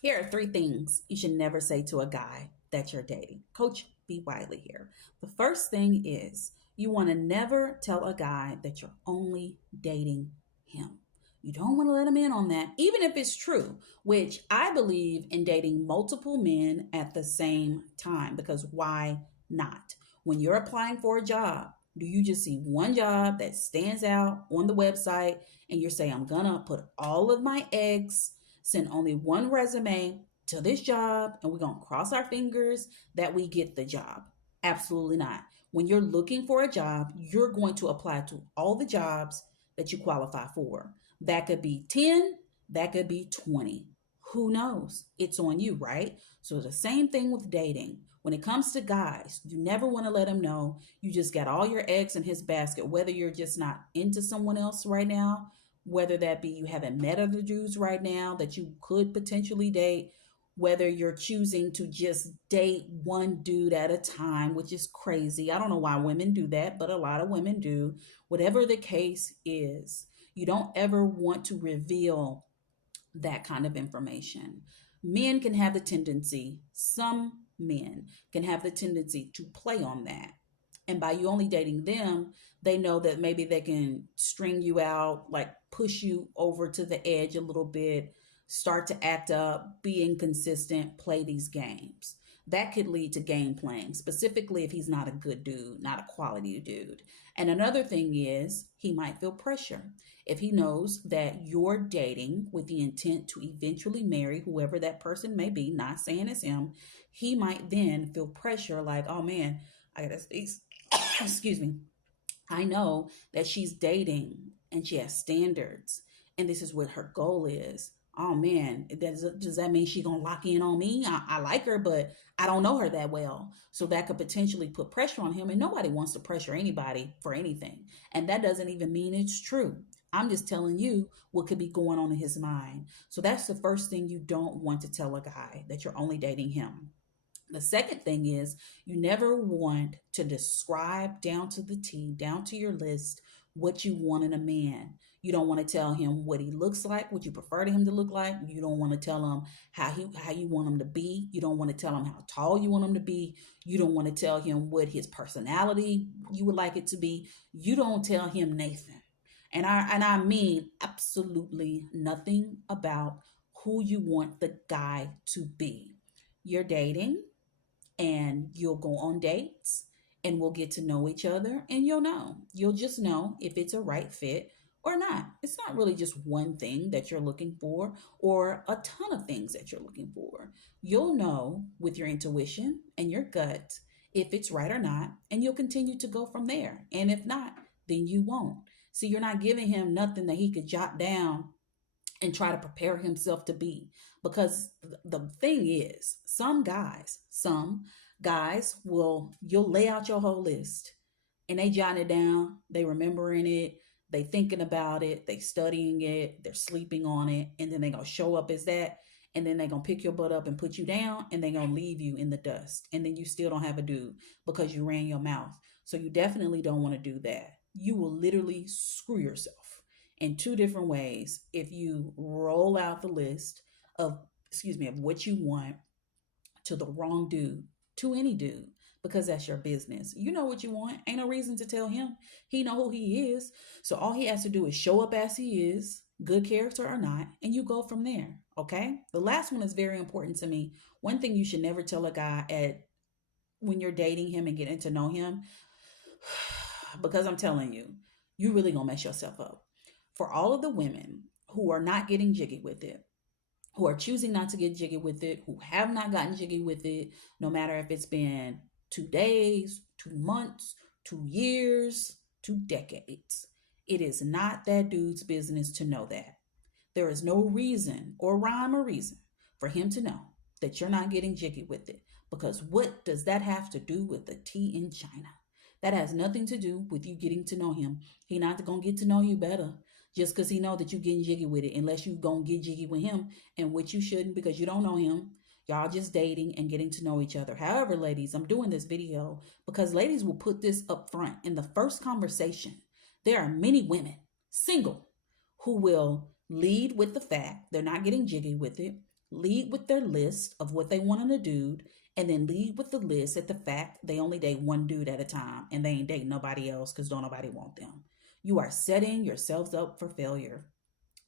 Here are three things you should never say to a guy that you're dating. Coach B. Wiley here. The first thing is you want to never tell a guy that you're only dating him. You don't want to let him in on that, even if it's true, which I believe in dating multiple men at the same time, because why not? When you're applying for a job, do you just see one job that stands out on the website and you're saying, I'm going to put all of my eggs, send only one resume to this job, and we're going to cross our fingers that we get the job? Absolutely not. When you're looking for a job, you're going to apply to all the jobs that you qualify for. That could be 10, that could be 20. Who knows? It's on you, right? So the same thing with dating. When it comes to guys, you never want to let him know you just got all your eggs in his basket, whether you're just not into someone else right now, whether that be you haven't met other dudes right now that you could potentially date, whether you're choosing to just date one dude at a time, which is crazy. I don't know why women do that, but a lot of women do. Whatever the case is, you don't ever want to reveal that kind of information. Men can have the tendency, some men can have the tendency to play on that. And by you only dating them, they know that maybe they can string you out, like push you over to the edge a little bit, start to act up, be inconsistent, play these games. That could lead to game playing, specifically if he's not a good dude, not a quality dude. And another thing is he might feel pressure. If he knows that you're dating with the intent to eventually marry whoever that person may be, not saying it's him, he might then feel pressure like, oh man, I gotta excuse me. I know that she's dating and she has standards, and this is what her goal is. Oh man, does that mean she gonna lock in on me? I like her, but I don't know her that well. So that could potentially put pressure on him, and nobody wants to pressure anybody for anything. And that doesn't even mean it's true. I'm just telling you what could be going on in his mind. So that's the first thing you don't want to tell a guy, that you're only dating him. The second thing is you never want to describe down to the T, down to your list, what you want in a man. You don't want to tell him what he looks like, what you prefer to him to look like. You don't want to tell him how you want him to be. You don't want to tell him how tall you want him to be. You don't want to tell him what his personality you would like it to be. You don't tell him Nathan. And I mean absolutely nothing about who you want the guy to be. You're dating, and you'll go on dates, and we'll get to know each other, and you'll just know if it's a right fit or not. It's not really just one thing that you're looking for or a ton of things that you're looking for. You'll know with your intuition and your gut if it's right or not, and you'll continue to go from there. And if not, then you won't. See, you're not giving him nothing that he could jot down and try to prepare himself to be. Because the thing is, some guys you'll lay out your whole list, and they jotting it down, they remembering it, they thinking about it, they studying it, they're sleeping on it, and then they gonna show up as that, and then they gonna pick your butt up and put you down, and they gonna leave you in the dust, and then you still don't have a dude because you ran your mouth. So you definitely don't want to do that. You will literally screw yourself in two different ways if you roll out the list of what you want to the wrong dude, to any dude, because that's your business. You know what you want. Ain't no reason to tell him. He know who he is. So all he has to do is show up as he is, good character or not, and you go from there. Okay? The last one is very important to me. One thing you should never tell a guy at when you're dating him and getting to know him, because I'm telling you, you really gonna mess yourself up. For all of the women who are not getting jiggy with it, who are choosing not to get jiggy with it, who have not gotten jiggy with it, no matter if it's been 2 days, 2 months, 2 years, 2 decades, it is not that dude's business to know that. There is no reason or rhyme or reason for him to know that you're not getting jiggy with it. Because what does that have to do with the tea in China? That has nothing to do with you getting to know him. He not gonna get to know you better just because he know that you getting jiggy with it, unless you gonna get jiggy with him, and which you shouldn't because you don't know him. Y'all just dating and getting to know each other. However, ladies, I'm doing this video because ladies will put this up front in the first conversation. There are many women, single, who will lead with the fact they're not getting jiggy with it. Lead with their list of what they want in a dude, and then lead with the list at the fact they only date one dude at a time and they ain't dating nobody else because don't nobody want them. You are setting yourselves up for failure.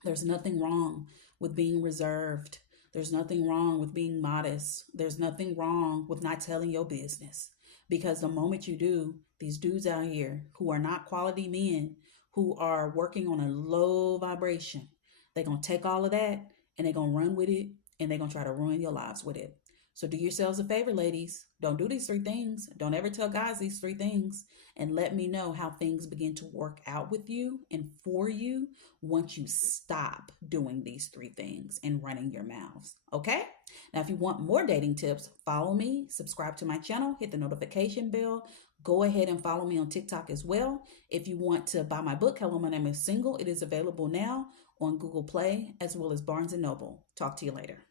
There's nothing wrong with being reserved. There's nothing wrong with being modest. There's nothing wrong with not telling your business. Because the moment you do, these dudes out here who are not quality men, who are working on a low vibration, they're going to take all of that and they're going to run with it and they're going to try to ruin your lives with it. So do yourselves a favor, ladies. Don't do these three things. Don't ever tell guys these three things. And let me know how things begin to work out with you and for you once you stop doing these three things and running your mouths. Okay? Now, if you want more dating tips, follow me, subscribe to my channel, hit the notification bell. Go ahead and follow me on TikTok as well. If you want to buy my book, Hello, My Name is Single, it is available now on Google Play as well as Barnes & Noble. Talk to you later.